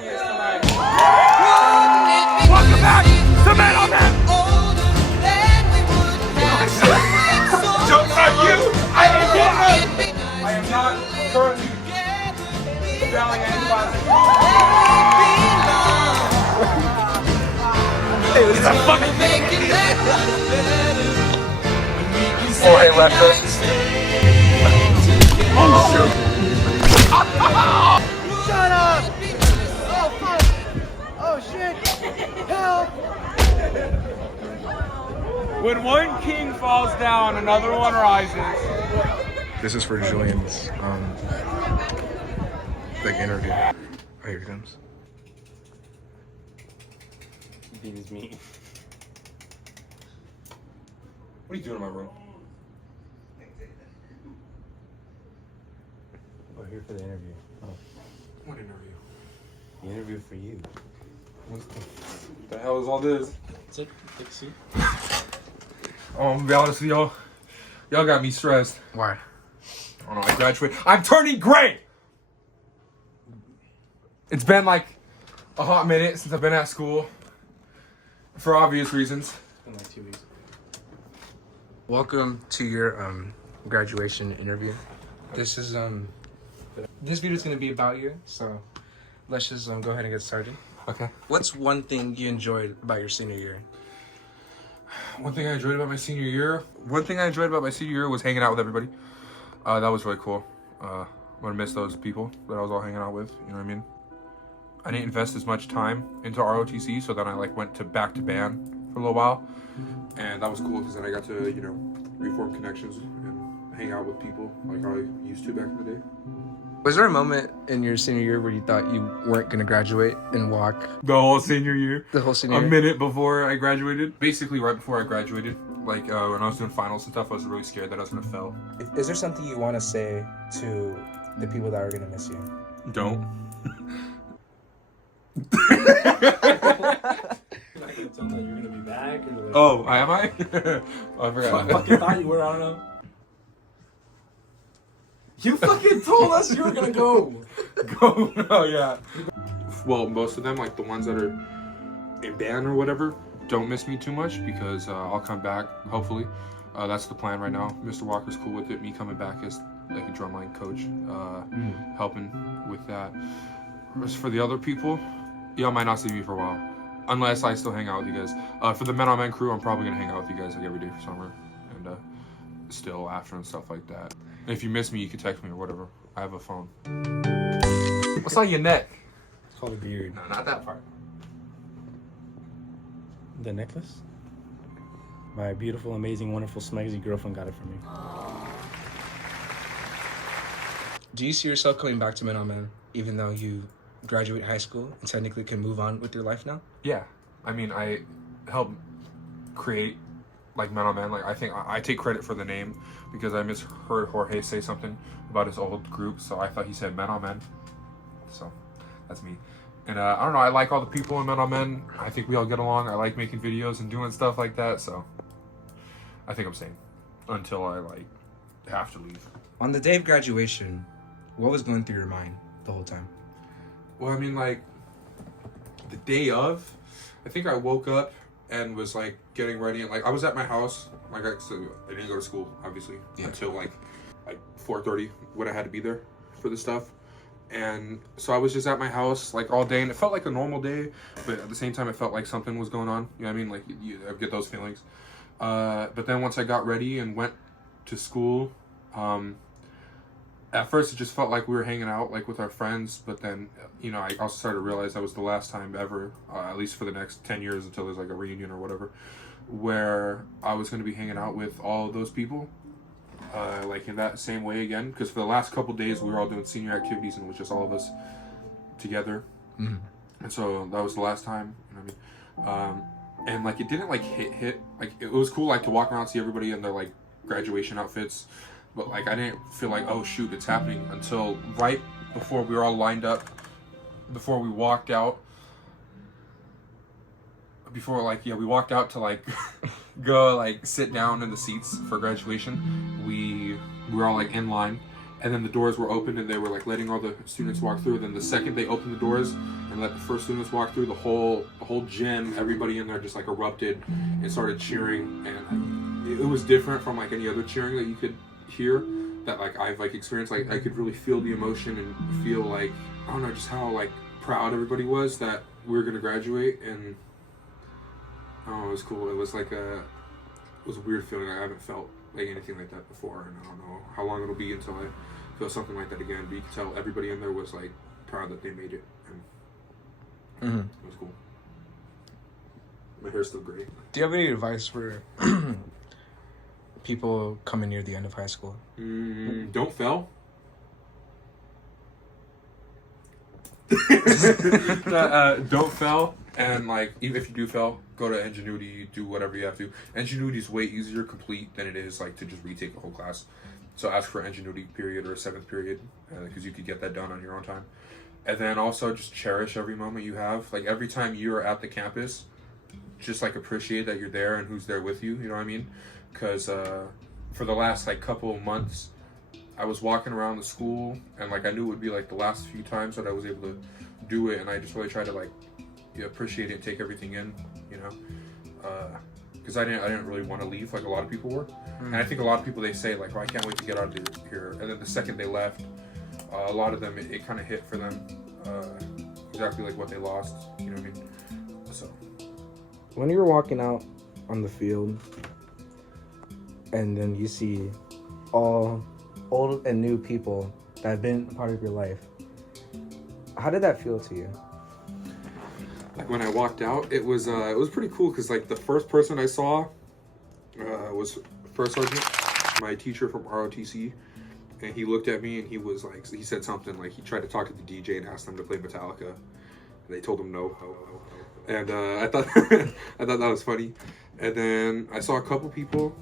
funniest tonight. Welcome back to Man on Man. Jokes on you. I am not currently selling anybody. Hey, it's a fucking thing. Oh, hey, left foot. Oh, shoot. Shut up! Oh, fuck! Oh, shit! Help! When one king falls down, another one rises. This is for Julian's big interview. Oh, here it comes. Beat his meat. What are you doing in my room? We're here for the interview. Oh, What interview? the interview for you. What the hell is all this? Take a seat. I'm gonna be honest with y'all. Y'all got me stressed. Why? I don't know. I graduated. I'm turning gray! It's been like a hot minute since I've been at school. For obvious reasons. It's been like 2 weeks. Welcome to your graduation interview. This is this video is gonna be about you, so let's just go ahead and get started. Okay. What's one thing you enjoyed about your senior year? One thing I enjoyed about my senior year was hanging out with everybody. That was really cool. I'm gonna miss those people that I was all hanging out with. You know what I mean? I didn't invest as much time into ROTC, so then I went to back to band for a little while, and that was cool because then I got to reform connections and hang out with people like I used to back in the day. Was there a moment in your senior year where you thought you weren't gonna graduate and walk The whole senior year. the whole senior A year? minute before I graduated. Basically, right before I graduated, like when I was doing finals and stuff, I was really scared that I was gonna fail. Is there something you want to say to the people that are gonna miss you? Don't. You're not gonna tell them that you're gonna be back or like, Oh, am I? Oh, I forgot. I fucking thought you were, I don't know. You fucking told us you were gonna go. Go. Oh yeah. Well, most of them, like the ones that are in band or whatever, don't miss me too much because I'll come back. Hopefully, that's the plan right now. Mr. Walker's cool with it. Me coming back as like a drumline coach, helping with that. As for the other people, y'all might not see me for a while, unless I still hang out with you guys. For the Men on Men crew, I'm probably gonna hang out with you guys like every day for summer, and still after and stuff like that. And if you miss me, you can text me or whatever. I have a phone. What's on your neck? It's called a beard. No, not that part. The necklace? My beautiful, amazing, wonderful, smeggy girlfriend got it for me. Do you see yourself coming back to Men on Men, even though you graduate high school and technically can move on with your life now? Yeah, I mean, I helped create like Men on Men. Like I think I take credit for the name because I misheard Jorge say something about his old group, so I thought he said Men on Men. So that's me. And I don't know, I like all the people in Men on Men. I think we all get along. I like making videos and doing stuff like that, so I think I'm staying until I like have to leave. On the day of graduation, what was going through your mind the whole time? Well, I mean, like the day of, I think I woke up and was like getting ready, and like I was at my house. Like I didn't go to school obviously until like 4:30 when I had to be there for the stuff. And so I was just at my house like all day, and it felt like a normal day, but at the same time it felt like something was going on. You know what I mean? Like I get those feelings. But then once I got ready and went to school, at first it just felt like we were hanging out like with our friends, but then I also started to realize that was the last time ever, at least for the next 10 years until there's like a reunion or whatever, where I was going to be hanging out with all of those people like in that same way again, because for the last couple days we were all doing senior activities and it was just all of us together. And so that was the last time, you know what I mean? And like it didn't like hit like it was cool like to walk around, see everybody in their like graduation outfits, but like I didn't feel like, oh shoot, it's happening, until right before we were all lined up, before we walked out, we walked out to like go like sit down in the seats for graduation. We were all like in line, and then the doors were open and they were like letting all the students walk through. Then the second they opened the doors and let the first students walk through, the whole gym, everybody in there just like erupted and started cheering. And it was different from like any other cheering that you could hear that like I've like experienced. Like I could really feel the emotion and feel like, I don't know, just how like proud everybody was that we were gonna graduate. And oh, it was cool. It was like it was a weird feeling. I haven't felt like anything like that before, and I don't know how long it'll be until I feel something like that again. But you could tell everybody in there was like proud that they made it, and it was cool. My hair's still gray. Do you have any advice for people coming near the end of high school? Don't fail. Don't fail. And like, even if you do fail, go to Ingenuity, do whatever you have to. Ingenuity is way easier to complete than it is like to just retake a whole class. So ask for Ingenuity period or a 7th period, because you could get that done on your own time. And then also just cherish every moment you have. Like every time you're at the campus, just like appreciate that you're there and who's there with you. You know what I mean? Because for the last like couple of months, I was walking around the school and like I knew it would be like the last few times that I was able to do it, and I just really tried to like appreciate it and take everything in, you know, because I didn't really want to leave like a lot of people were. And I think a lot of people, they say like, oh, I can't wait to get out of here, and then the second they left, a lot of them it kind of hit for them exactly like what they lost, you know what I mean? So When you're walking out on the field and then you see all old and new people that have been a part of your life, how did that feel to you? like when I walked out, it was pretty cool, because like the first person I saw was First Sergeant, my teacher from ROTC, and he looked at me and he was like, he said something like, he tried to talk to the DJ and asked them to play Metallica, and they told him no. And I thought I thought that was funny. And then I saw a couple people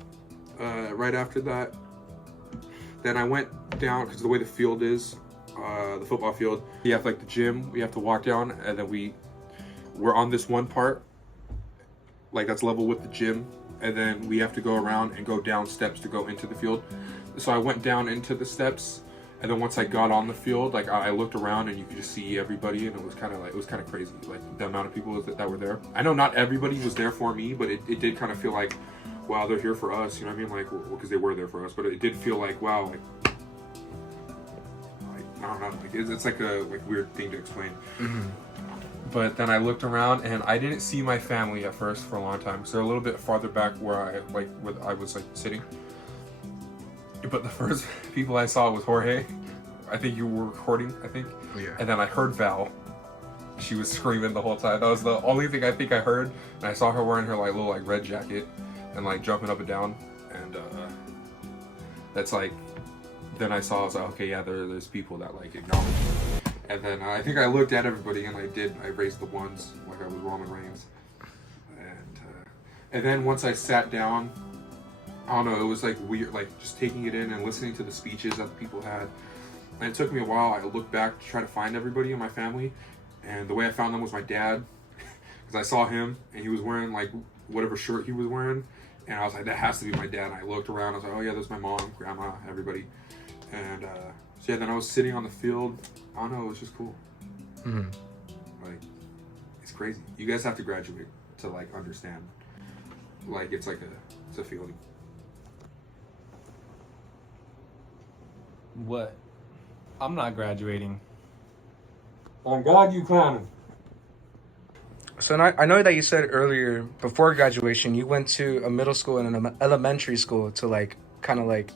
right after that. Then I went down, because the way the field is, the football field, you have like the gym, we have to walk down, and then we're on this one part, like that's level with the gym, and then we have to go around and go down steps to go into the field. So I went down into the steps, and then once I got on the field, like I looked around and you could just see everybody, and it was kind of crazy, like the amount of people that were there. I know not everybody was there for me, but it did kind of feel like, wow, they're here for us, you know what I mean? Like, because they were there for us, but it did feel like, wow, like I don't know, like it's like a weird thing to explain. But then I looked around and I didn't see my family at first for a long time, because they're a little bit farther back where I was like sitting. But the first people I saw was Jorge. I think you were recording, I think. Yeah. And then I heard Val. She was screaming the whole time. That was the only thing I think I heard. And I saw her wearing her like little like red jacket and like jumping up and down. And that's like, then I was like, okay, yeah, there's people that like acknowledge me. And then I think I looked at everybody and I raised the ones like I was Roman Reigns. And then once I sat down, I don't know, it was like weird, like just taking it in and listening to the speeches that the people had. And it took me a while. I looked back to try to find everybody in my family, and the way I found them was my dad, because I saw him and he was wearing like whatever shirt he was wearing, and I was like, that has to be my dad. And I looked around, I was like, oh yeah, there's my mom, grandma, everybody. And so yeah, then I was sitting on the field. I don't know, it was just cool. Like, it's crazy. You guys have to graduate to like understand. Like it's a feeling. What? I'm not graduating. On God you climbing. So I know that you said earlier, before graduation, you went to a middle school and an elementary school to like, kind of like,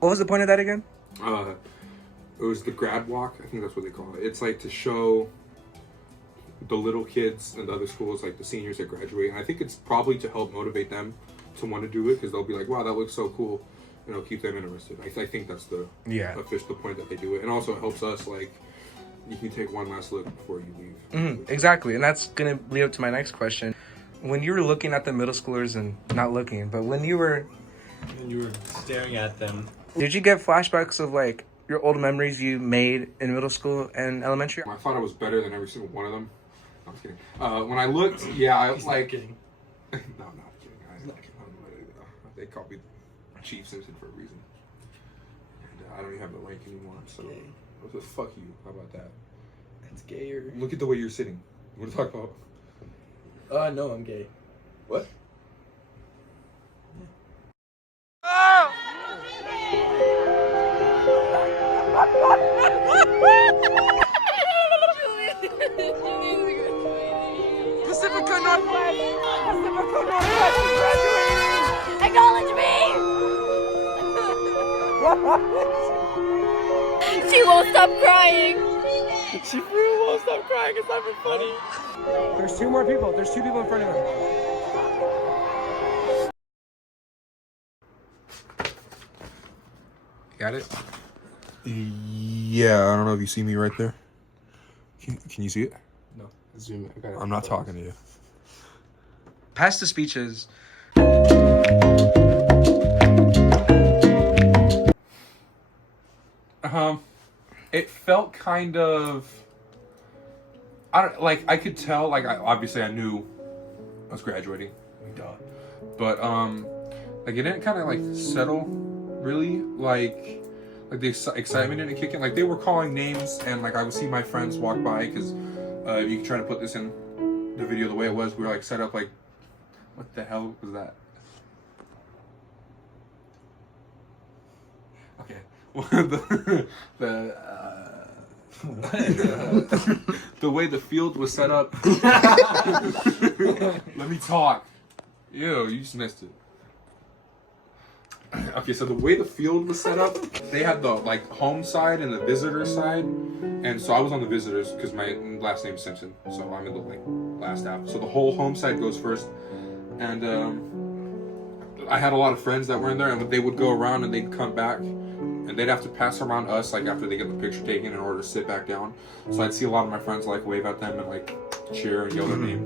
what was the point of that again? It was the grad walk. I think that's what they call it. It's like to show the little kids in the other schools, like the seniors that graduate. And I think it's probably to help motivate them to want to do it, because they'll be like, wow, that looks so cool. And it'll keep them interested. I think that's the official point that they do it. And also it helps us, like, you can take one last look before you leave. Exactly. And that's going to lead up to my next question. When you were looking at the middle schoolers, and not looking, but when you were staring at them, did you get flashbacks of like your old memories you made in middle school and elementary? I thought I was better than every single one of them. I'm just kidding. When I looked, yeah, I was like... kidding. No, I'm not kidding. They called me Chief Simpson for a reason. And I don't even have the link anymore. So, fuck you. How about that? That's gayer. Look at the way you're sitting. You want to talk about? No, I'm gay. What? Pacifica Northwest! Pacifica Northwest is graduating! Acknowledge me! She won't stop crying. She really won't stop crying. It's not even funny. There's 2 more people. There's 2 people in front of him. Got it? Yeah, I don't know if you see me right there. Can you see it? No. Zoom in. I got it. I'm not talking to you. Past the speeches. It felt kind of. I could tell. Obviously I knew I was graduating. Duh. But it didn't kind of settle really. Like the excitement didn't kick in. Like they were calling names, and I would see my friends walk by because you can try to put this in the video the way it was. We were set up what the hell was that? Okay. The way the field was set up. Let me talk. Ew, you just missed it. Okay, so the way the field was set up, they had the home side and the visitor side, and so I was on the visitors because my last name's Simpson, so I'm in the last half. So the whole home side goes first, and I had a lot of friends that were in there, and they would go around and they'd come back, and they'd have to pass around us after they get the picture taken in order to sit back down. So I'd see a lot of my friends wave at them and cheer and yell their name,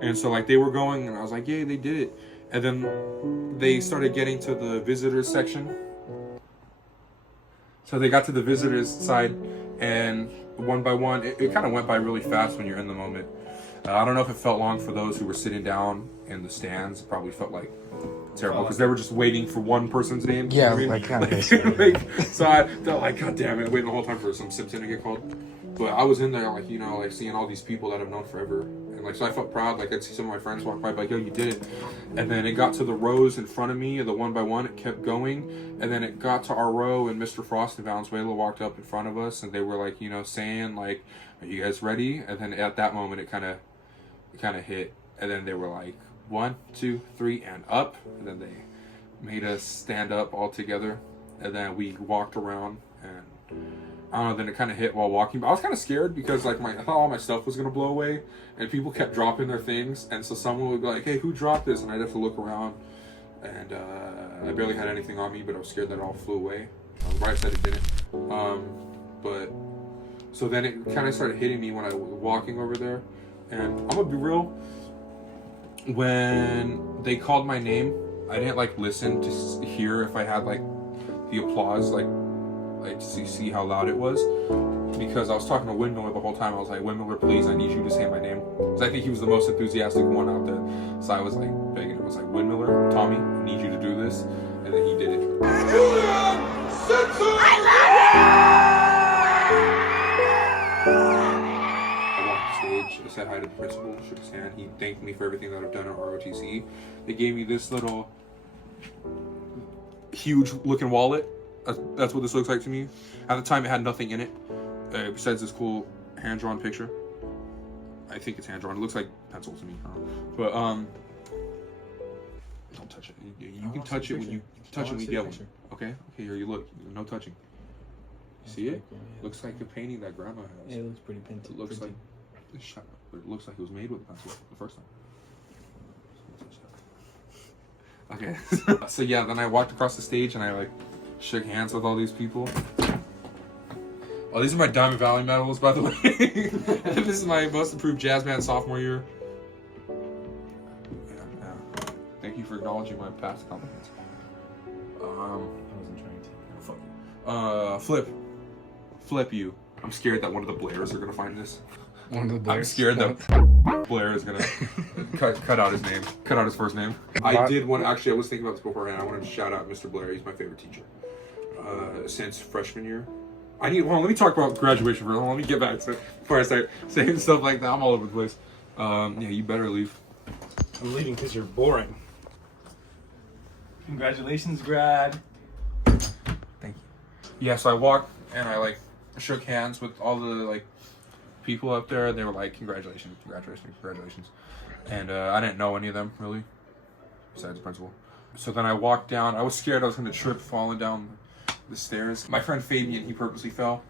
and so they were going, and I was like, yay, they did it. And then they started getting to the visitors section. So they got to the visitors side, and one by one, it kind of went by really fast when you're in the moment. I don't know if it felt long for those who were sitting down in the stands. It probably felt terrible because they were just waiting for one person's name. Yeah, you know what I mean? So they're God damn it, waiting the whole time for some Simpson to get called. But I was in there, seeing all these people that I've known forever. And, so I felt proud. I'd see some of my friends walk by, yo, you did it. And then it got to the rows in front of me, and the one by one, it kept going. And then it got to our row, and Mr. Frost and Valenzuela walked up in front of us, and they were, saying, are you guys ready? And then at that moment, it kind of hit. And then they were 1, 2, 3, and up. And then they made us stand up all together. And then we walked around, and I don't know, then it kind of hit while walking. But I was kind of scared because I thought all my stuff was going to blow away, and people kept dropping their things. And so someone would be hey, who dropped this? And I'd have to look around, and I barely had anything on me, but I was scared that it all flew away. Right side it didn't. But so then it kind of started hitting me when I was walking over there. And I'm going to be real, when they called my name, I didn't listen to hear if I had the applause, to see how loud it was, because I was talking to Windmiller the whole time. I was Windmiller, please, I need you to say my name, because I think he was the most enthusiastic one out there. So I was begging him. I was Windmiller, Tommy, I need you to do this, and then he did it. Julian, I walked the stage, I said hi to the principal, shook his hand. He thanked me for everything that I've done at ROTC. They gave me this little huge looking wallet. That's what this looks like to me. At the time, it had nothing in it besides this cool hand-drawn picture. I think it's hand-drawn. It looks like pencil to me. But don't touch it. You can touch it when you touch it when you get one. Okay. Here you look. No touching. You see it? Looks like a painting that Grandma has. Yeah, it looks pretty painted. It looks like. Shut up. It looks like it was made with a pencil the first time. Okay. So yeah, then I walked across the stage and I shook hands with all these people. Oh, these are my Diamond Valley medals, by the way. This is my most improved jazz band sophomore year. Yeah. Thank you for acknowledging my past accomplishments. I wasn't trying to. Fuck you. Flip you. I'm scared that one of the Blairs are gonna find this. One of the Blairs. I'm scared that Blair is gonna cut out his name, cut out his first name. I did one. Actually, I was thinking about this beforehand. I wanted to shout out Mr. Blair. He's my favorite teacher. since freshman year. Let me talk about graduation first. Let me get back to it before I start saying stuff like that. I'm all over the place. Yeah, you better leave. I'm leaving because you're boring. Congratulations, grad. Thank you. Yeah, so I walked and I like shook hands with all the like people up there. They were like, "Congratulations, congratulations, congratulations," and I didn't know any of them really, besides the principal. So then I walked down. I was scared I was going to trip falling down the stairs. My friend Fabian, he purposely fell.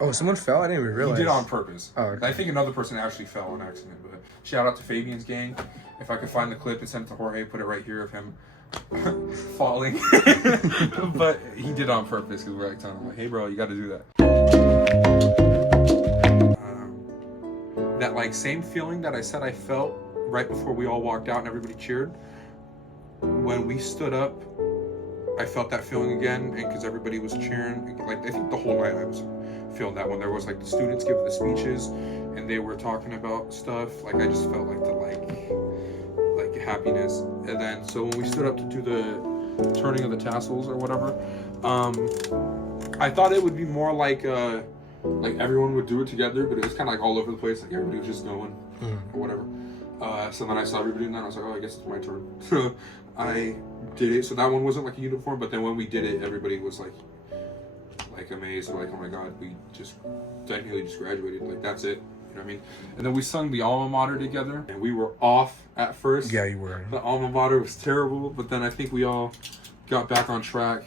Oh, someone fell? I didn't even realize. He did on purpose. Oh, okay. I think another person actually fell on accident. But shout out to Fabian's gang. If I could find the clip and send it to Jorge, put it right here of him falling. But he did on purpose because we're like telling him, like, "Hey, bro, you got to do that." That like same feeling that I said I felt right before we all walked out and everybody cheered. When we stood up, I felt that feeling again, and because everybody was cheering, like I think the whole night I was feeling that when there was like the students giving the speeches, and they were talking about stuff. Like I just felt like the like happiness. And then so when we stood up to do the turning of the tassels or whatever, I thought it would be more like everyone would do it together, but it was kind of like all over the place. Like everybody was just going or whatever. So then I saw everybody doing that, and I was like, oh, I guess it's my turn. So I did it. So that one wasn't like a uniform, but then when we did it, everybody was like amazed. Like, oh my God, we just technically just graduated. Like, that's it. You know what I mean? And then we sung the alma mater together, and we were off at first. Yeah, you were. The alma mater was terrible, but then I think we all got back on track,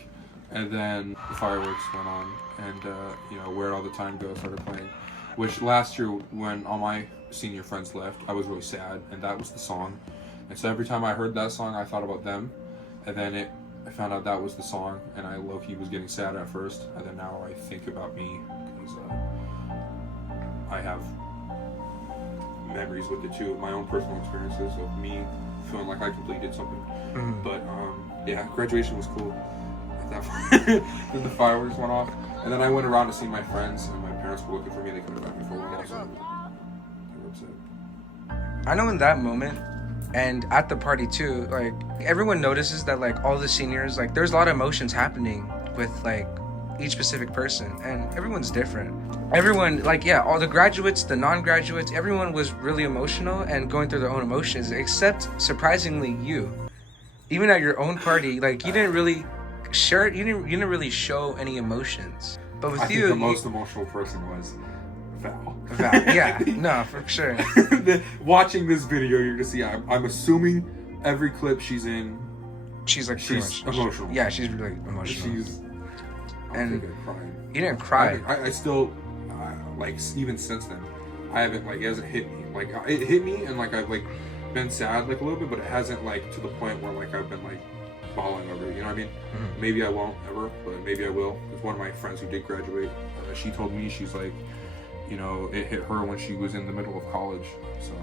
and then the fireworks went on, and Where All the Time Goes started playing. Which last year, when all my senior friends left, I was really sad, and that was the song. And so every time I heard that song, I thought about them, and then I found out that was the song, and I low-key was getting sad at first, and then now I think about me, because I have memories with it too, of my own personal experiences of me feeling like I completed something. But yeah, graduation was cool at that point. Then the fireworks went off, and then I went around to see my friends, and my parents were looking for me. They couldn't find me for a while, so they were upset. I know in that moment, and at the party too, like everyone notices that like all the seniors, like there's a lot of emotions happening with like each specific person, and everyone's different. Everyone, like, yeah, all the graduates, the non-graduates, everyone was really emotional and going through their own emotions, except surprisingly you. Even at your own party, like you didn't really share it. You didn't really show any emotions. But with I you, think the most emotional person was Val. Yeah, no, for sure. Watching this video, you're gonna see. I'm assuming every clip she's in, She's emotional. Yeah, she's really emotional. And crying. You didn't cry. I still, like, even since then, I haven't, like, it hasn't hit me. Like, it hit me, and, like, I've, like, been sad, like, a little bit, but it hasn't, like, to the point where, like, I've been, like, bawling over it, you know what I mean? Maybe I won't ever, but maybe I will. There's one of my friends who did graduate. She told me, she's like, you know, it hit her when she was in the middle of college, so,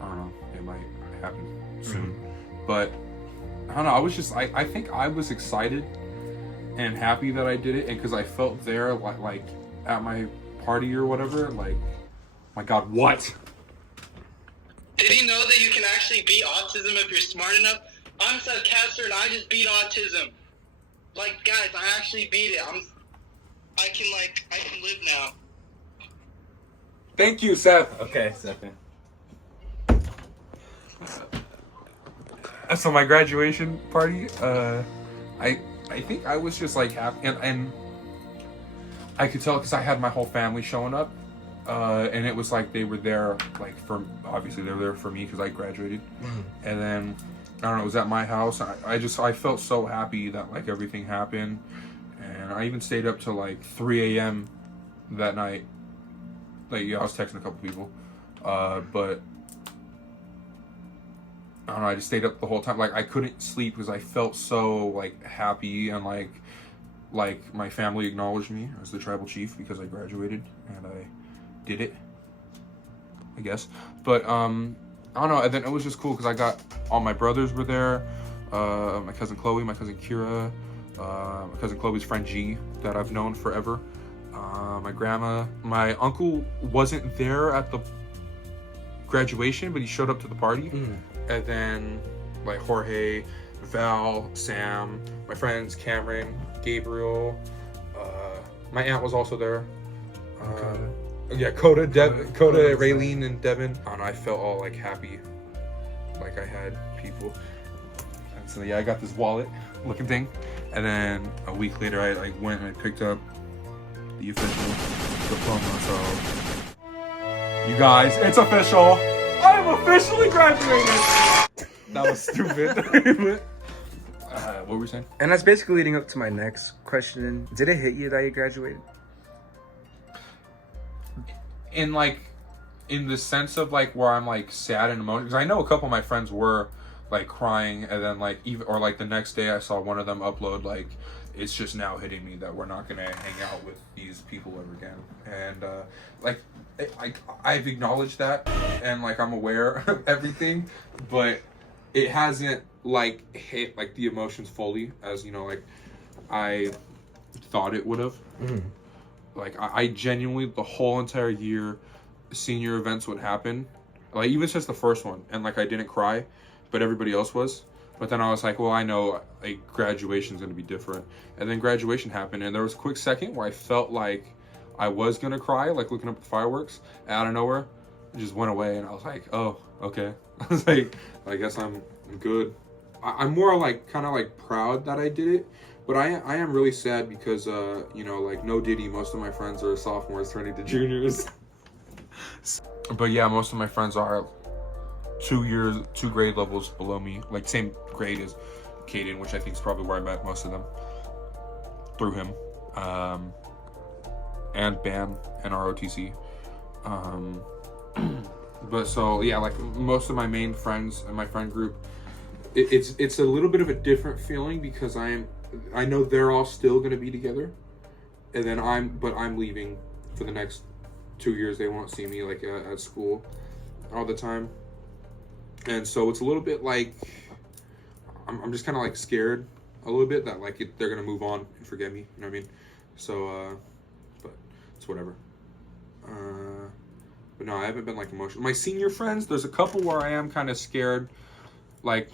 I don't know, it might happen soon. But, I don't know, I was just, I think I was excited and happy that I did it, and because I felt there, like at my party or whatever, like, my God, what? Did you know that you can actually beat autism if you're smart enough? I'm Seth Castor, and I just beat autism. Like, guys, I actually beat it. I can live now. Thank you, Seth. Okay, second. So my graduation party, I think I was just like happy, and I could tell because I had my whole family showing up, and it was like they were there, like obviously they were there for me because I graduated, and then I don't know, it was at my house. I felt so happy that like everything happened, and I even stayed up till like 3 a.m. that night. Like, yeah, I was texting a couple people, but I don't know, I just stayed up the whole time. Like, I couldn't sleep because I felt so, like, happy, and, like my family acknowledged me as the tribal chief because I graduated, and I did it, I guess. But, I don't know, and then it was just cool because I got, all my brothers were there, my cousin Chloe, my cousin Kira, my cousin Chloe's friend G, that I've known forever, my grandma. My uncle wasn't there at the graduation, but he showed up to the party. And then like Jorge, Val, Sam, my friends Cameron, Gabriel. My aunt was also there. Yeah, Coda, Raylene, and Devin. And I felt all like happy, like I had people. And so yeah, I got this wallet looking thing. And then a week later, I went and I picked up the official diploma. So you guys, it's official. I'm officially graduated. That was stupid. What were we saying? And that's basically leading up to my next question. Did it hit you that you graduated? In the sense of like where I'm like sad and emotional, because I know a couple of my friends were like crying, and then like even or like the next day I saw one of them upload like, it's just now hitting me that we're not gonna hang out with these people ever again. And like I've acknowledged that, and like I'm aware of everything, but it hasn't like hit like the emotions fully as, you know, like I thought it would have. Like I genuinely, the whole entire year, senior events would happen, like even since the first one, and like I didn't cry, but everybody else was. But then I was like, well, I know like graduation's gonna be different. And then graduation happened, and there was a quick second where I felt like I was gonna cry, like looking up at the fireworks, and out of nowhere, it just went away, and I was like, oh, okay. I was like, I guess I'm good. I'm more like kind of like proud that I did it, but I am really sad because you know, like no Diddy, most of my friends are sophomores turning to juniors. But yeah, most of my friends are 2 grade levels below me, like same grade as Caden, which I think is probably where I met most of them through him, and BAM and ROTC. But so yeah, like most of my main friends in my friend group, it's a little bit of a different feeling because I know they're all still gonna be together, and then I'm leaving for the next 2 years. They won't see me like at school all the time, and so it's a little bit like I'm just kind of like scared a little bit that like they're gonna move on and forget me. You know what I mean? So, but it's whatever. But no, I haven't been like emotional. My senior friends, there's a couple where I am kind of scared, like,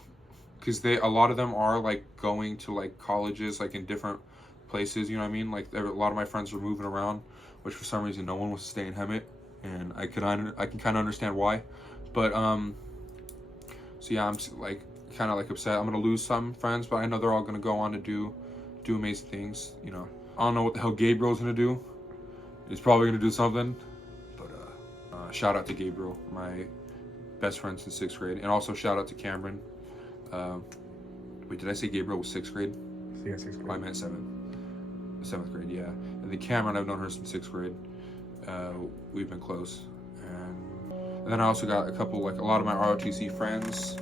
because a lot of them are like going to like colleges, like in different places. You know what I mean? Like a lot of my friends are moving around, which for some reason no one wants to stay in Hemet, and I can kind of understand why. But so yeah, I'm like kind of like upset. I'm gonna lose some friends, but I know they're all gonna go on to do amazing things. You know, I don't know what the hell Gabriel's gonna do. He's probably gonna do something. Shout out to Gabriel, my best friend since 6th grade, and also shout out to Cameron. Wait, did I say Gabriel was 6th grade? Yeah, 6th grade. Oh, I meant 7th grade, yeah. And then Cameron, I've known her since 6th grade. We've been close, and then I also got a lot of my ROTC friends,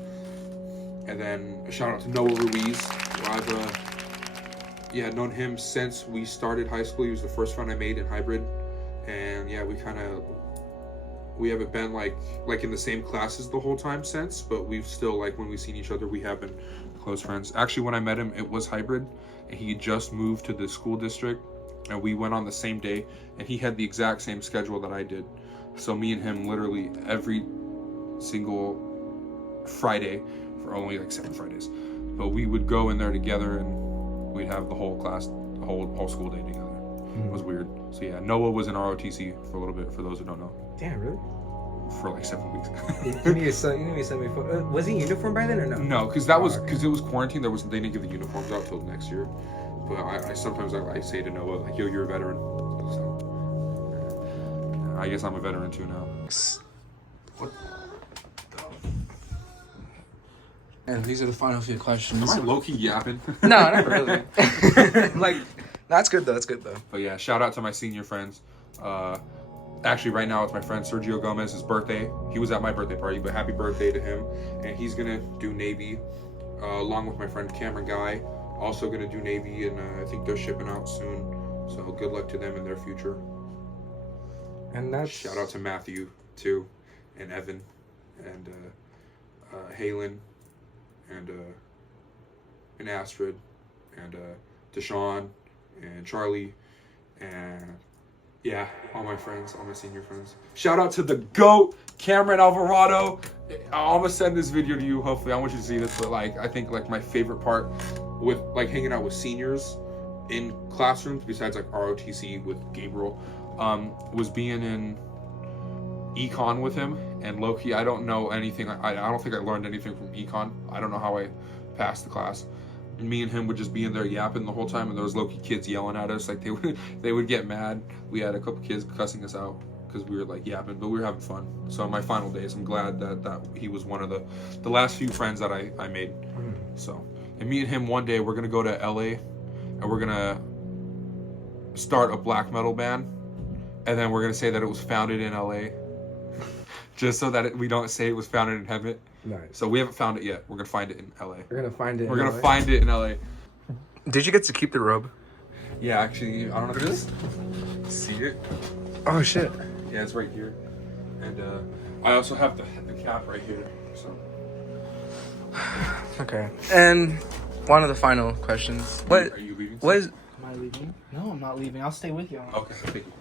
and then a shout out to Noah Ruiz. I've known him since we started high school. He was the first friend I made in hybrid, and yeah, we haven't been like in the same classes the whole time since, but we've still like when we've seen each other, we have been close friends. Actually, when I met him, it was hybrid, and he just moved to the school district, and we went on the same day, and he had the exact same schedule that I did. So me and him literally every single Friday for only like 7 Fridays, but we would go in there together, and we'd have the whole class, the whole school day together. It was weird. So yeah, Noah was in ROTC for a little bit, for those who don't know. Damn, really? For like 7 weeks. You need to send me photo. Was he in uniform by then or no? No, because it was quarantine. They didn't give the uniforms out till next year. But I sometimes I say to Noah, like, yo, you're a veteran. So I guess I'm a veteran too now. What the? And these are the final few questions. Am I low-key yapping? No, not really. Like, that's good though. But yeah, shout out to my senior friends. Actually, right now it's my friend Sergio Gomez's birthday. He was at my birthday party, but happy birthday to him. And he's gonna do Navy, along with my friend Cameron Guy, also gonna do Navy, and I think they're shipping out soon. So good luck to them in their future. And that's shout out to Matthew too, and Evan, and Halen, and Astrid, and Deshaun, and Charlie, and Yeah, all my friends, all my senior friends. Shout out to the GOAT, Cameron Alvarado. I'm gonna send this video to you. Hopefully, I want you to see this. But like, I think like my favorite part with like hanging out with seniors in classrooms, besides like ROTC with Gabriel, was being in econ with him. And low-key, I don't know anything. I don't think I learned anything from econ. I don't know how I passed the class. Me and him would just be in there yapping the whole time, and there was low-key kids yelling at us. Like they would get mad. We had a couple kids cussing us out because we were like yapping, but we were having fun. So my final days, I'm glad that he was one of the last few friends that I made. So, and me and him one day we're gonna go to LA, and we're gonna start a black metal band, and then we're gonna say that it was founded in LA, just so that we don't say it was founded in heaven. Nice. So we haven't found it yet. We're gonna find it in LA. We're gonna find it. We're gonna find it in LA. Did you get to keep the robe? Yeah, actually, I don't know if this. See it? Oh shit. Yeah, it's right here. And I also have the cap right here. So. Okay. And one of the final questions. What? Are you leaving? What is? Am I leaving? No, I'm not leaving. I'll stay with you. Okay, thank you.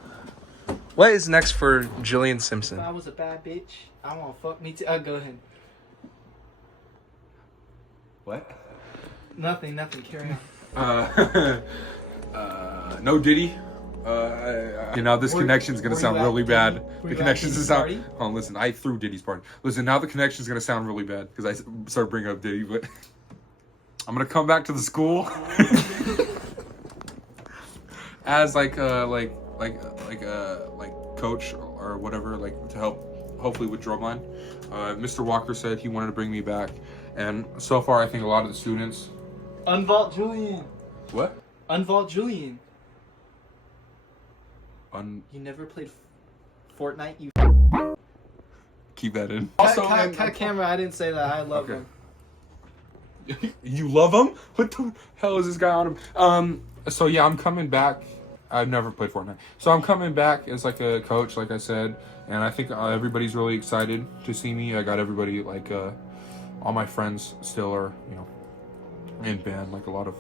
What is next for Julian Simpson? If I was a bad bitch, I want to fuck me too. Go ahead. What? Nothing. Carry on. No Diddy. Now this connection's gonna sound really bad. The connection's gonna sound. Oh, listen, I threw Diddy's party. Listen, now the connection's gonna sound really bad because I started bringing up Diddy, but I'm gonna come back to the school as like coach or whatever, like to help hopefully with drumline. Mr. Walker said he wanted to bring me back, and so far I think a lot of the students. Unvault Julian. What? Unvault Julian. You never played Fortnite? You Keep that in. cut camera. I didn't say that. I love him. You love him? What the hell is this guy on him? So yeah, I'm coming back. I've never played Fortnite. So I'm coming back as like a coach, like I said, and I think everybody's really excited to see me. I got everybody, like all my friends still are, in band, like a lot of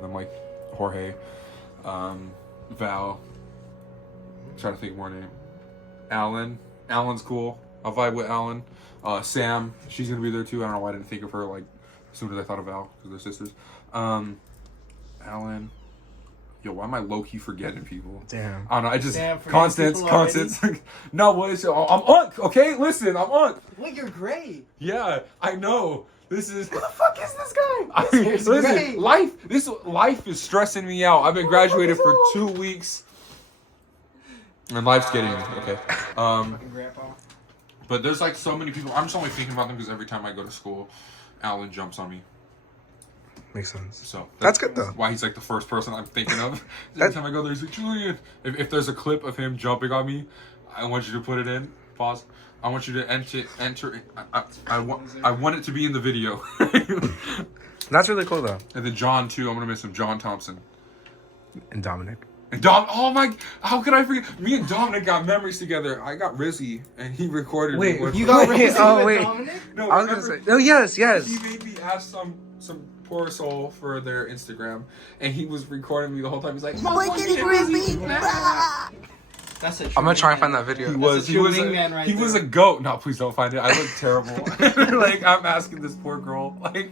them, like Jorge, Val, trying to think more name. Alan's cool. I'll vibe with Alan. Sam, she's gonna be there too. I don't know why I didn't think of her like as soon as I thought of Val because they're sisters. Alan. Yo, why am I low-key forgetting people? Damn. I don't know, I just Constance. No, what is it? I'm Unk, okay? Listen, I'm Unk. What? You're great. Yeah, I know. This is Who the fuck is this guy? listen, life is stressing me out. I've been graduated for 2 weeks. And life's getting me, okay. But there's like so many people. I'm just only thinking about them because every time I go to school, Alan jumps on me. Makes sense. So that's good though. Why he's like the first person I'm thinking of. Every time I go there, he's like, Julian. If there's a clip of him jumping on me, I want you to put it in. Pause. I want you to enter. I want it to be in the video. That's really cool though. And then John too. I'm gonna miss him. John Thompson. And Dominic. And Dom. Oh my! How could I forget? Me and Dominic got memories together. I got Rizzy, and he recorded. Wait, me with you got Rizzy oh with wait. Dominic? No, I was gonna say. Oh yes. He made me ask some poor soul for their Instagram, and he was recording me the whole time. He's like, That's a. I'm gonna try and find that video. He was a goat. No, please don't find it. I look terrible. Like I'm asking this poor girl, like,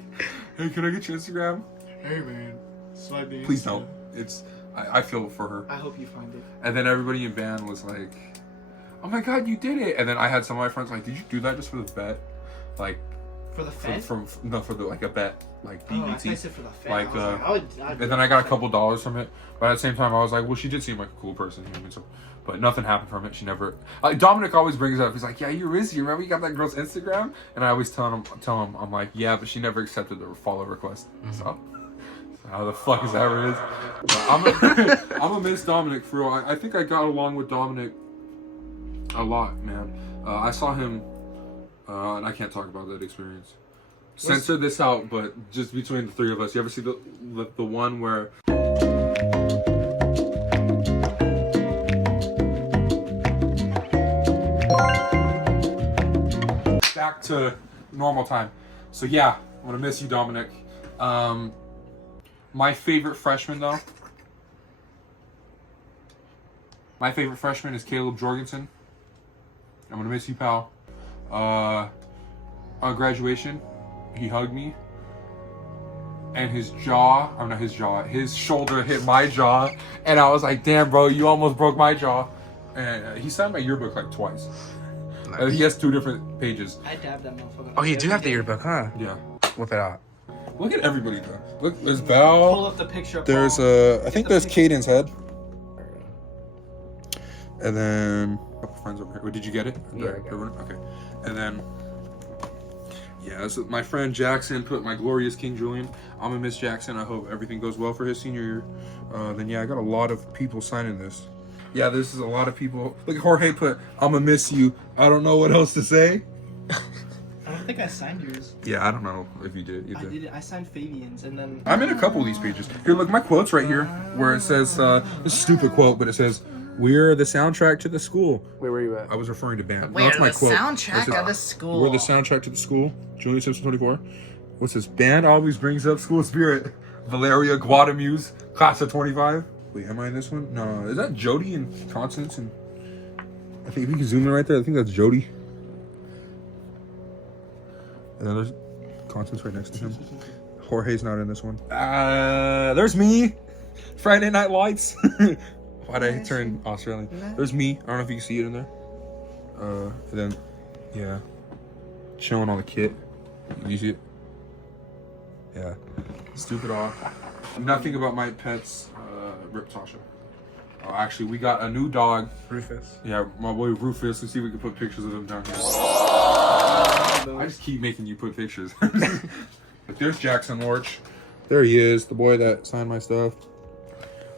hey, can I get your Instagram? Hey man, swipe the Please don't. I feel for her. I hope you find it. And then everybody in band was like, oh my god, you did it. And then I had some of my friends like, did you do that just for the bet? Like, for the Fed? for the like a bet, like Oh, I BET. thought you said for the Fed. Like, I'd and then I got a couple dollars from it. But at the same time, I was like, well, she did seem like a cool person. You know what I mean? So, but nothing happened from it. She never. Dominic always brings it up. He's like, yeah, you're Rizzy. Remember you got that girl's Instagram? And I always tell him, I'm like, yeah, but she never accepted the follow request. So how the fuck is that Riz? I'm gonna miss Dominic for real. I think I got along with Dominic a lot, man. I saw him, and I can't talk about that experience. Censor this out, but just between the three of us. You ever see the one where? Back to normal time. So yeah, I'm gonna miss you, Dominic. My favorite freshman though. My favorite freshman is Caleb Jorgensen. I'm gonna miss you, pal. On graduation, he hugged me, and his shoulder hit my jaw, and I was like, damn, bro, you almost broke my jaw. And he signed my yearbook like twice. Nice. He has 2 different pages. I dabbed that motherfucker. Oh, you do have the yearbook, huh? Yeah. Whip it out. Look at everybody though. Look, there's Pull Val. up the picture. There's Paul. I think there's Caden's head. And then a couple friends over here. Wait, did you get it? Yeah, I got it. Okay. And then yeah, so my friend Jackson put my glorious King Julian. I'm gonna miss Jackson. I hope everything goes well for his senior year. Then yeah, I got a lot of people signing this. Yeah, this is a lot of people. Look, Jorge put, I'm gonna miss you. I don't know what else to say. I don't think I signed yours. Yeah, I don't know if you did. I did it. I signed Fabian's and then. I'm in a couple of these pages. Here, look, my quote's right here, where it says, this is a stupid quote, but it says, "We're the soundtrack to the school." Wait, where are you at? I was referring to band. We're That's my the quote. soundtrack This is- of the school. We're the soundtrack to the school. Julian Simpson 24. What's this? Band always brings up school spirit. Valeria Guadamuse, class of 25. Wait, am I in this one? No, is that Jody and Constance? And I think if you can zoom in right there, I think that's Jody. And then there's Constance right next to him. Jorge's not in this one. There's me. Friday Night Lights. Why'd I turn Australian? There's me. I don't know if you can see it in there. And then, yeah, showing all the kit. You see it? Yeah. Stupid off. Nothing about my pets. Rip Tasha. Actually, we got a new dog. Rufus. Yeah, my boy Rufus. Let's see if we can put pictures of him down here. I just keep making you put pictures. But there's Jackson Lorch. There he is, the boy that signed my stuff.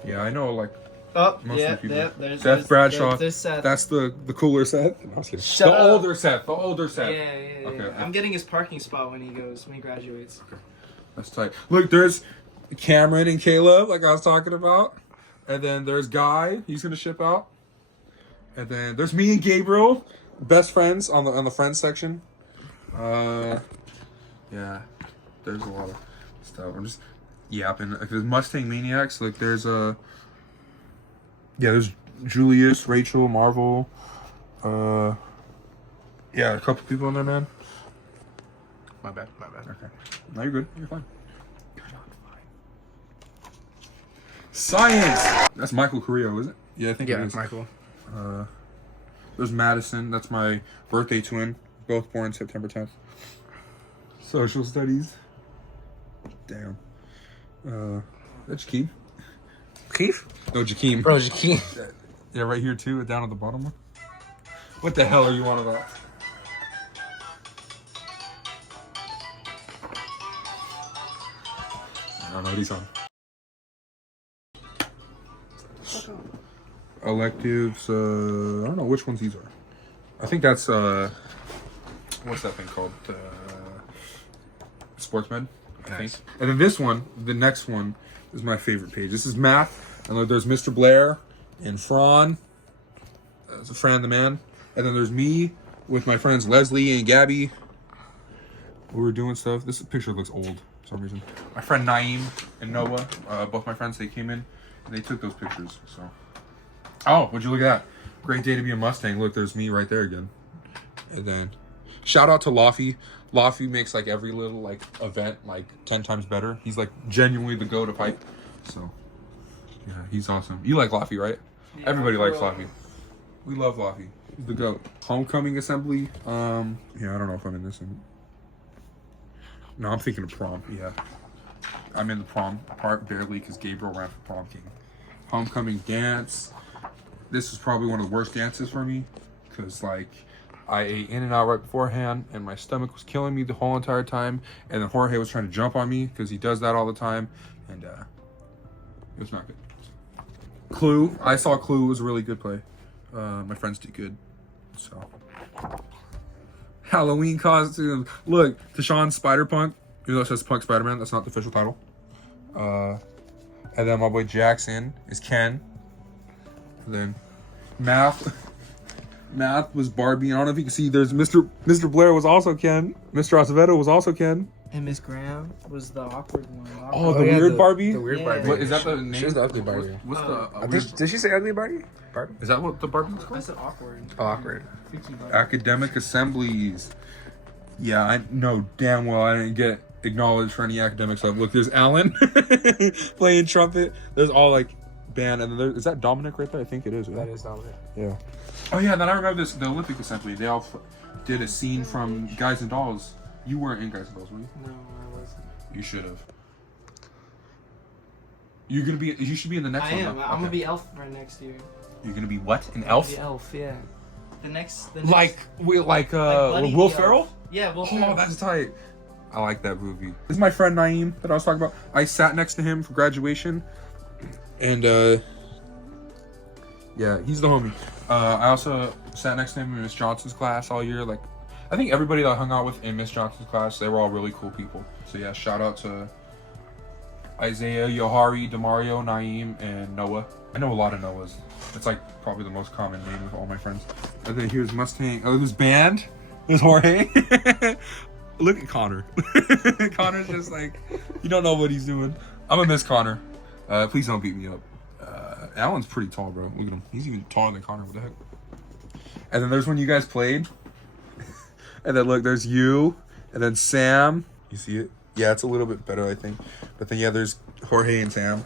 Yeah, I know, like, Oh, most yeah, of the people. yeah. There's Seth Bradshaw. There's Seth. That's the cooler Seth. No, I was kidding. Shut the up. older Seth. The older Seth. Yeah. Okay. I'm getting his parking spot when he graduates. That's tight. Look, there's Cameron and Caleb, like I was talking about. And then there's Guy. He's gonna ship out. And then there's me and Gabriel, best friends on the friends section. Yeah, there's a lot of stuff. I'm just yapping. Like, there's Mustang Maniacs. Like there's there's Julius, Rachel, Marvel. Yeah, a couple people in there, man. My bad. Okay. No, you're good. You're fine. Science! That's Michael Carrillo, is it? Yeah, I think it is. Michael. There's Madison. That's my birthday twin. Both born September 10th. Social studies. Damn. That's Jakeem. Keith? No, Jakeem. Bro, Jakeem. Yeah, right here too, down at the bottom one. What the hell are you on about? I don't know what he's on. Electives, I don't know which ones these are. I think that's, what's that thing called? Sports med, I think. And then this one, the next one, is my favorite page. This is math, and there's Mr. Blair and Fran. That's a Fran the man. And then there's me with my friends Leslie and Gabby. We were doing stuff. This picture looks old for some reason. My friend Naeem and Noah, both my friends, they came in and they took those pictures. So, oh, would you look at that? Great day to be a Mustang. Look, there's me right there again. And then, shout out to Laffy. Laffy makes like every little like event like 10 times better. He's like genuinely the go to pipe. So, yeah, he's awesome. You like Laffy, right? Yeah, Everybody likes bro. Laffy. We love Laffy. He's the goat. Homecoming assembly. Yeah, I don't know if I'm in this one. No, I'm thinking of prom. Yeah, I'm in the prom part barely because Gabriel ran for prom king. Homecoming dance. This is probably one of the worst dances for me because like I ate in and out right beforehand and my stomach was killing me the whole entire time. And then Jorge was trying to jump on me because he does that all the time, and it was not good. Clue. I saw Clue. It was a really good play. My friends did good. So. Halloween costumes. Look, Tashawn's Spider-Punk. Even though it says Punk Spider-Man, that's not the official title. And then my boy Jackson is Ken. And then Math. Math was Barbie. I don't know if you can see. There's Mr. Blair was also Ken. Mr. Acevedo was also Ken. And Miss Graham was the awkward one. Oh, the weird Barbie? The weird Yeah. Barbie. What, is that the name? She's the ugly Barbie. What's the Did she say ugly Barbie? Barbie? is that what the Barbie was I called? said awkward. Oh, awkward. Freaky Barbie. Academic assemblies. Yeah, I know damn well I didn't get acknowledged for any academic stuff. Look, there's Alan playing trumpet. There's all like band, and then is that Dominic right there? I think it is. Right? That is Dominic. Yeah. Oh yeah, then I remember this. The Olympic assembly. They all did a scene from Guys and Dolls. You weren't in Guys and Dolls, were you? No, I wasn't. You should have. You're gonna be. You should be in the next I one. am. though. I'm Okay. gonna be Elf right next year. You're gonna be what? An elf? The Elf, yeah. The next Like Buddy Will the Ferrell? Elf. Yeah, Will Oh, Ferrell. that's tight. I like that movie. This is my friend Naeem that I was talking about. I sat next to him for graduation, and yeah, he's the homie. I also sat next to him in Miss Johnson's class all year. Like, I think everybody that I hung out with in Miss Johnson's class, they were all really cool people. So yeah, shout out to Isaiah, Yohari, Demario, Naeem, and Noah. I know a lot of Noahs. It's like probably the most common name with all my friends. And then here's Mustang. Oh, this band. There's Jorge. Look at Connor. Connor's just like, you don't know what he's doing. I'm gonna miss Connor. Please don't beat me up. Alan's pretty tall, bro. Look at him. He's even taller than Connor. What the heck? And then there's when you guys played. And then look, there's you. And then Sam. You see it? Yeah, it's a little bit better, I think. But then yeah, there's Jorge and Sam.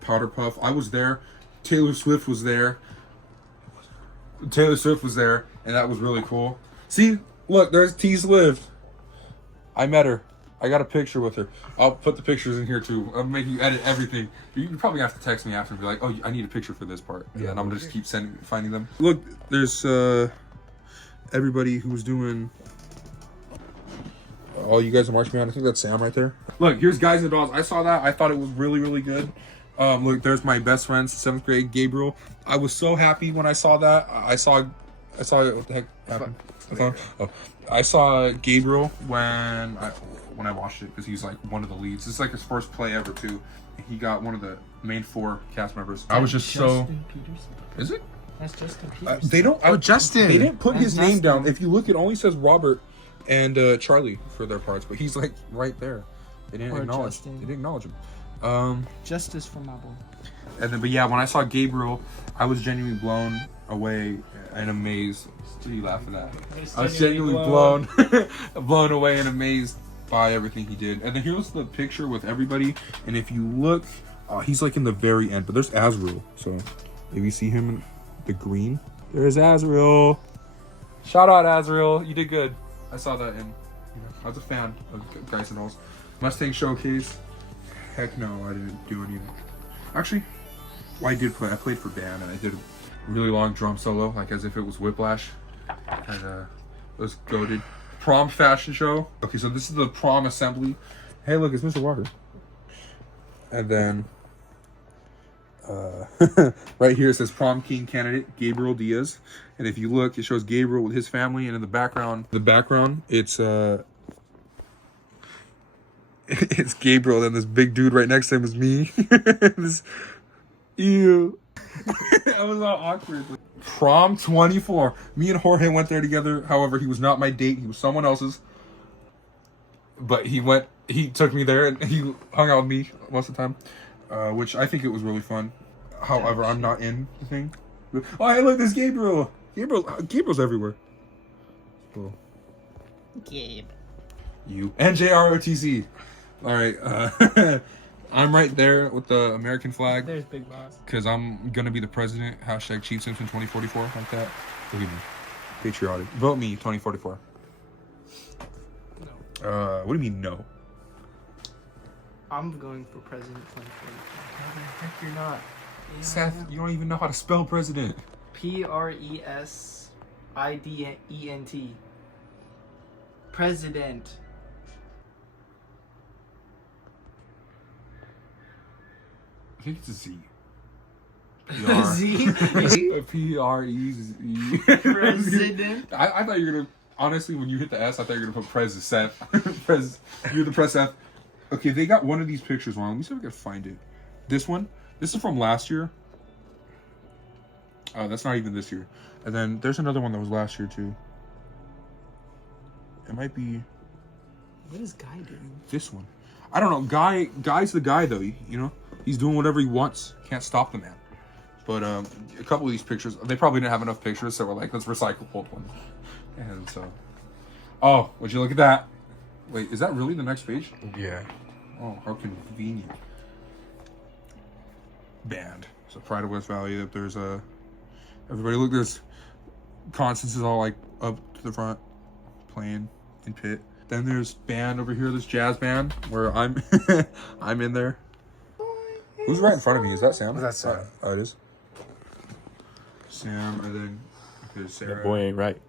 Powder Puff. I was there. Taylor Swift was there. Taylor Swift was there, and that was really cool. See, look, there's T Swift. I met her. I got a picture with her. I'll put the pictures in here too. I'll make you edit everything. You probably have to text me after and be like, "Oh, I need a picture for this part," and then I'm gonna just keep finding them. Look, there's everybody who's doing. Oh, you guys are marching band. I think that's Sam right there. Look, here's Guys and Dolls. I saw that. I thought it was really, really good. Look, there's my best friend, 7th grade, Gabriel. I was so happy when I saw that. I saw what the heck happened. I saw Gabriel when I watched it because he's like one of the leads. It's like his first play ever too. He got one of the main 4 cast members. I was just Justin Peterson. Is it? That's Justin Peterson. They don't. Oh, Justin. They didn't put his That's name down. Justin. If you look, it only says Robert and Charlie for their parts, but he's like right there. They didn't Poor acknowledge. Justin. They didn't acknowledge him. Justice for my boy. And then, but yeah, when I saw Gabriel, I was genuinely blown away and amazed. What are you laughing at? I was genuinely blown away and amazed by everything he did. And then here's the picture with everybody. And if you look, he's like in the very end. But there's Azrael. So if you see him in the green, there's Azrael. Shout out Azrael, you did good. I saw that, and I was a fan of Guys and Dolls. Mustang Showcase. Heck no, I didn't do anything. Actually, well, I did play. I played for band, and I did a really long drum solo, like as if it was Whiplash. And it was goated. Prom fashion show. Okay, so this is the prom assembly. Hey, look, it's Mr. Walker. And then right here it says prom king candidate Gabriel Diaz. And if you look, it shows Gabriel with his family, and in the background, it's it's Gabriel, then this big dude right next to him is me. Ew. That was all awkward. Prom 24. Me and Jorge went there together. However, he was not my date. He was someone else's. But he took me there, and he hung out with me most of the time. Which I think it was really fun. However, I'm not in the thing. Oh, hey, look, there's Gabriel. Gabriel's everywhere. Cool. Gabe. You. And JROTC. All right. I'm right there with the American flag. There's Big Boss. Because I'm going to be the president. Hashtag Chief Simpson 2044. Like that. Look at me. Patriotic. Vote me 2044. No. What do you mean no? I'm going for president 2044. How the heck you're not? Yeah. Seth, you don't even know how to spell president. President. President. I think it's a Z. Z? P-R-E-Z. President. I thought you were going to... Honestly, when you hit the S, I thought you were going to put Prez as Seth. Prez. You're the Prez Seth. Okay, they got one of these pictures wrong. Let me see if I can find it. This one. This is from last year. Oh, that's not even this year. And then there's another one that was last year, too. It might be What is Guy doing? This one. I don't know. Guy's the guy though. You know, he's doing whatever he wants. Can't stop the man. But a couple of these pictures, they probably didn't have enough pictures, so we're like, let's recycle old ones. And so, oh, would you look at that? Wait, is that really the next page? Yeah. Oh, how convenient. Band. So Pride of West Valley. There's everybody look. There's Constance is all like up to the front, playing in pit. Then there's band over here. This jazz band where I'm I'm in there. Who's right in front of me? Is that Sam? That's Sam. Oh, it is. Sam, and then there's Sarah. That boy ain't right.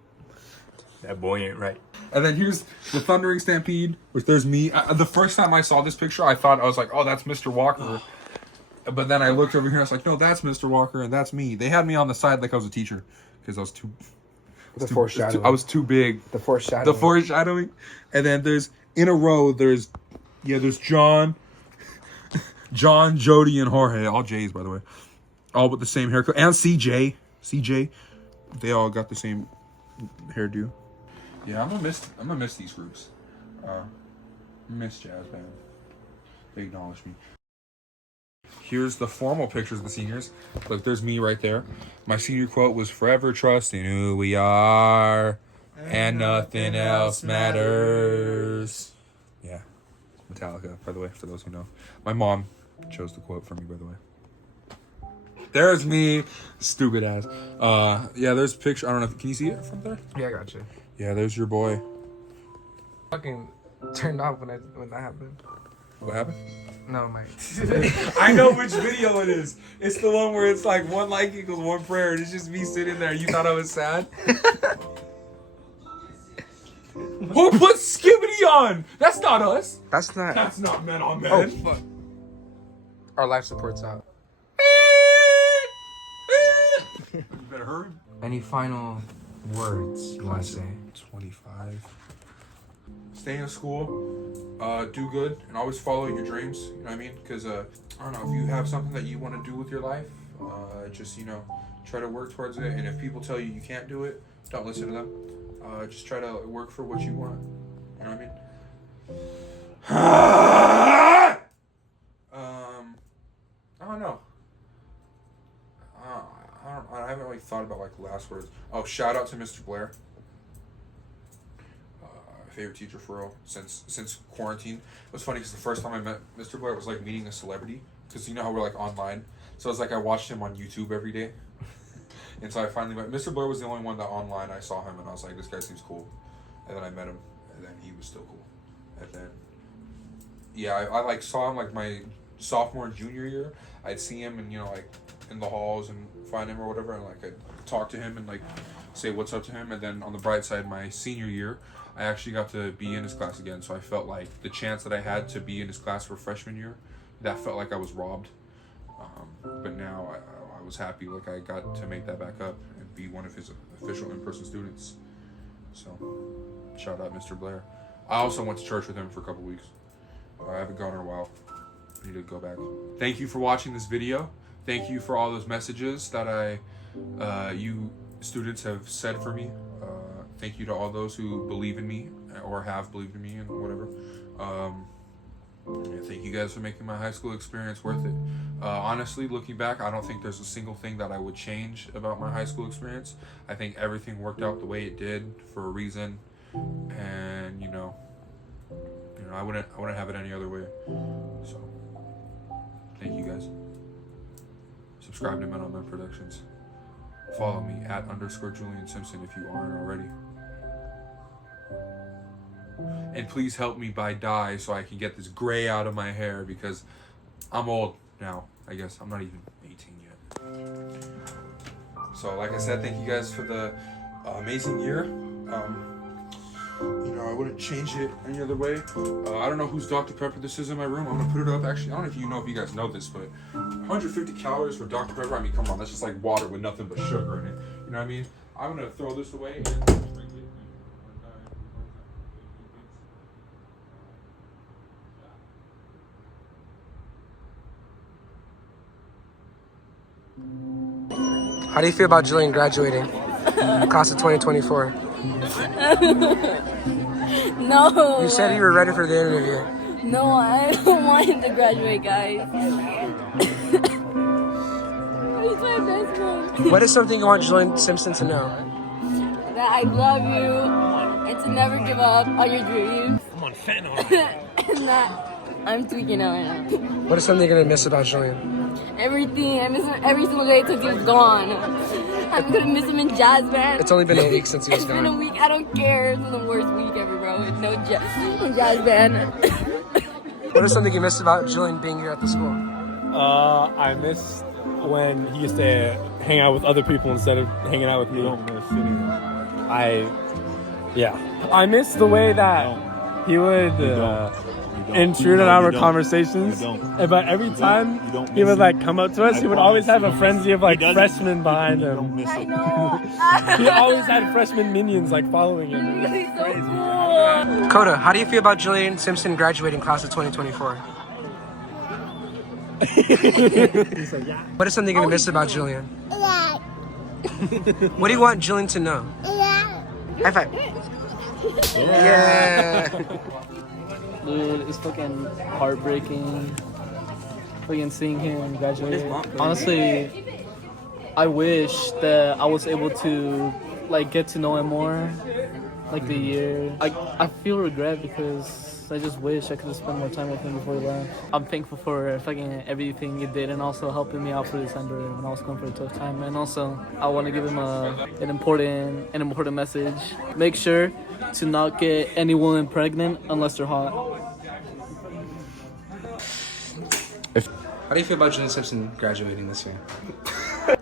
That boy ain't right. And then here's the Thundering Stampede, which there's me. The first time I saw this picture, I was like, oh, that's Mr. Walker. But then I looked over here, I was like, no, that's Mr. Walker, and that's me. They had me on the side like I was a teacher, because I was too... Foreshadowing. I was too big. The foreshadowing. The foreshadowing. And then there's, in a row, there's John, Jody, and Jorge. All J's, by the way. All with the same haircut. And CJ. They all got the same hairdo. Yeah, I'm gonna miss these groups. Miss jazz band. They acknowledge me. Here's the formal pictures of the seniors. Look, there's me right there. My senior quote was, "Forever trusting who we are, and nothing else matters." Yeah, Metallica, by the way, for those who know. My mom chose the quote for me, by the way. There's me, stupid ass. Yeah, there's a picture. I don't know. Can you see it from there? Yeah, I got you. Yeah, there's your boy. Fucking turned off when that happened. What happened? No, my. I know which video it is. It's the one where it's like 1 like equals 1 prayer, and it's just me sitting there. You thought I was sad? Who put Skibbity on? That's not us. That's not. That's not men on men. Oh, fuck. Our life support's out. You better hurry. Any final words you want to say? 25. Stay in school. Do good, and always follow your dreams. You know what I mean? Because I don't know, if you have something that you want to do with your life, just try to work towards it. And if people tell you you can't do it, don't listen to them. Just try to work for what you want. You know what I mean? I don't know. I haven't really thought about like last words. Oh, shout out to Mr. Blair. Favorite teacher for real since quarantine. It was funny because the first time I met Mr. Blair, it was like meeting a celebrity, because you know how we're like online. So it's like I watched him on YouTube every day. And so I finally met Mr. Blair. Was the only one that online I saw him and I was like, this guy seems cool. And then I met him and then he was still cool. And then yeah, I like saw him like my sophomore and junior year. I'd see him and like in the halls and find him or whatever, and like I'd talk to him and like say what's up to him. And then on the bright side, my senior year, I actually got to be in his class again, so I felt like the chance that I had to be in his class for freshman year, that felt like I was robbed. But now I was happy, like I got to make that back up and be one of his official in-person students. So, shout out Mr. Blair. I also went to church with him for a couple weeks. I haven't gone in a while. I need to go back. Thank you for watching this video. Thank you for all those messages that you students have said for me. Thank you to all those who believe in me or have believed in me and whatever. Thank you guys for making my high school experience worth it. Honestly, looking back, I don't think there's a single thing that I would change about my high school experience. I think everything worked out the way it did for a reason, and I wouldn't have it any other way. So, thank you guys. Subscribe to Men on Men Productions. Follow me at _Julian Simpson if you aren't already. And please help me buy dye so I can get this gray out of my hair, because I'm old now. I guess I'm not even 18 yet. So like I said, thank you guys for the amazing year. I wouldn't change it any other way. I don't know whose Dr. Pepper this is in my room. I'm gonna put it up. Actually, I don't know if you guys know this, but 150 calories for Dr. Pepper. I mean, come on, that's just like water with nothing but sugar in it. You know what I mean? I'm gonna throw this away and drink it. How do you feel about Julian graduating? Class of 2024. No. You said you were ready for the interview. No, I don't want him to graduate, guys. He's my best friend. What is something you want Julian Simpson to know? That I love you and to never give up on your dreams. I'm on fentanyl. And that I'm tweaking out right now. What is something you're gonna miss about Julian? Everything. I miss him every single day till he was gone. I'm gonna miss him in jazz band. It's only been a week since he was It's been a gone. week. I don't care. It's the worst week ever, bro. With no jazz band. What is something you missed about Julian being here at the school? I miss when he used to hang out with other people instead of hanging out with me. I miss the way that he would intrude on our conversations. But every time he would like come up to us, he would always have a frenzy of like freshmen behind him. I know. He always had freshman minions like following him. He's so cool. Coda, how do you feel about Julian Simpson graduating class of 2024? What is something you're gonna miss about Julian? What do you want Julian to know? High five. Yeah. Dude, it's fucking heartbreaking. Fucking seeing him graduate. Honestly, I wish that I was able to like get to know him more, like the year. I feel regret because I just wish I could have spent more time with him before he left. I'm thankful for fucking everything he did and also helping me out for December when I was going for a tough time. And also, I want to give him an important message. Make sure to not get any woman pregnant unless they're hot. How do you feel about Julian Simpson graduating this year?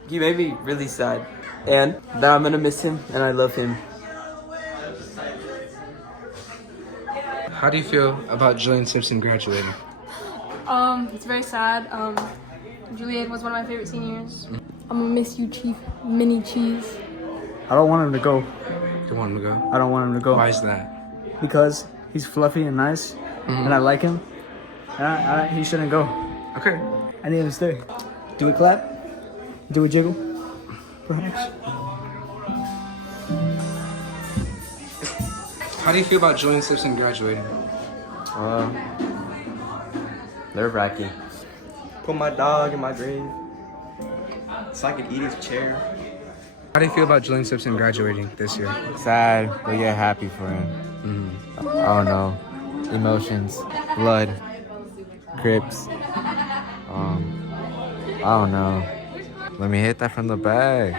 He made me really sad, and that I'm gonna miss him, and I love him. How do you feel about Julian Simpson graduating? It's very sad. Julian was one of my favorite seniors. I'm gonna miss you, Chief Mini Cheese. I don't want him to go. You don't want him to go? I don't want him to go. Why is that? Because he's fluffy and nice, and I like him. And he shouldn't go. Okay. I need him to stay. Do a clap. Do a jiggle. Perhaps. How do you feel about Julian Simpson graduating? Nerve-wracking. Put my dog in my grave so I could eat his chair. How do you feel about Julian Simpson graduating this year? Sad, but yeah, happy for him. I don't know. Emotions, blood, Crips. I don't know. Let me hit that from the back.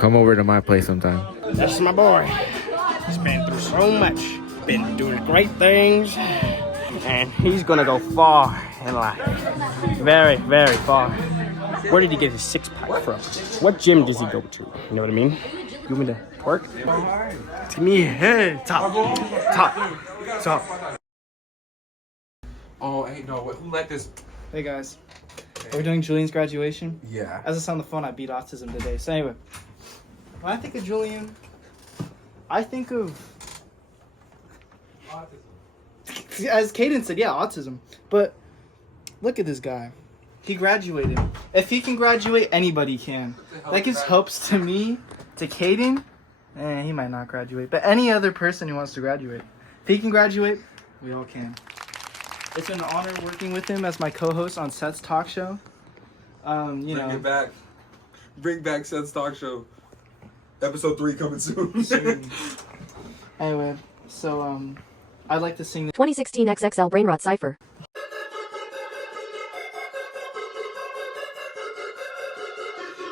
Come over to my place sometime. That's my boy. He's been through so much. Been doing great things. And he's gonna go far in life. Very, very far. Where did he get his six-pack from? What gym does he go to? You know what I mean? You want me to twerk? To me, hey, top. Oh, hey, no, who let this? Hey guys, are we doing Julian's graduation? Yeah. As it's on the phone, I beat autism today. So anyway, when I think of Julian, I think of autism. As Caden said, yeah, autism. But look at this guy. He graduated. If he can graduate, anybody can. That gives hopes to me, to Caden. He might not graduate, but any other person who wants to graduate. If he can graduate, we all can. It's been an honor working with him as my co-host on Seth's talk show. Bring it back. Bring back Seth's talk show. Episode 3 coming soon. Anyway, so I'd like to sing the 2016 XXL Brainrot Cypher.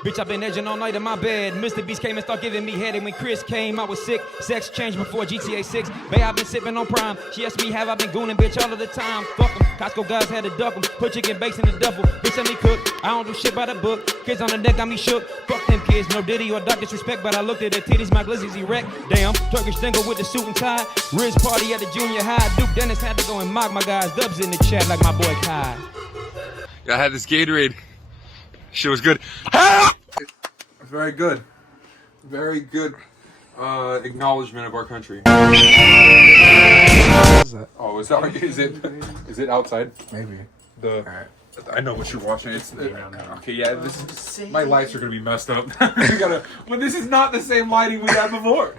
Bitch, I've been edging all night in my bed. Mr. Beast came and started giving me head. And when Chris came, I was sick. Sex changed before GTA 6. Babe, I've been sipping on Prime. She asked me, have I been gooning, bitch, all of the time? Fuck them. Costco guys had to duck them. Put chicken bakes in the duffel. Bitch, let me cook. I don't do shit by the book. Kids on the deck got me shook. Fuck them kids, no Diddy or Doc disrespect. But I looked at her titties, my glizzy's erect. Damn, Turkish dingo with the suit and tie. Riz party at the junior high. Duke Dennis had to go and mock my guys. Dubs in the chat like my boy Kai. Yeah, I had this Gatorade. Shit was good. Very good. Very good acknowledgement of our country. What is that? Oh, is it outside? Maybe. The I know what you're watching. It's okay. Yeah, this is my lights are gonna be messed up. Well, this is not the same lighting we had before.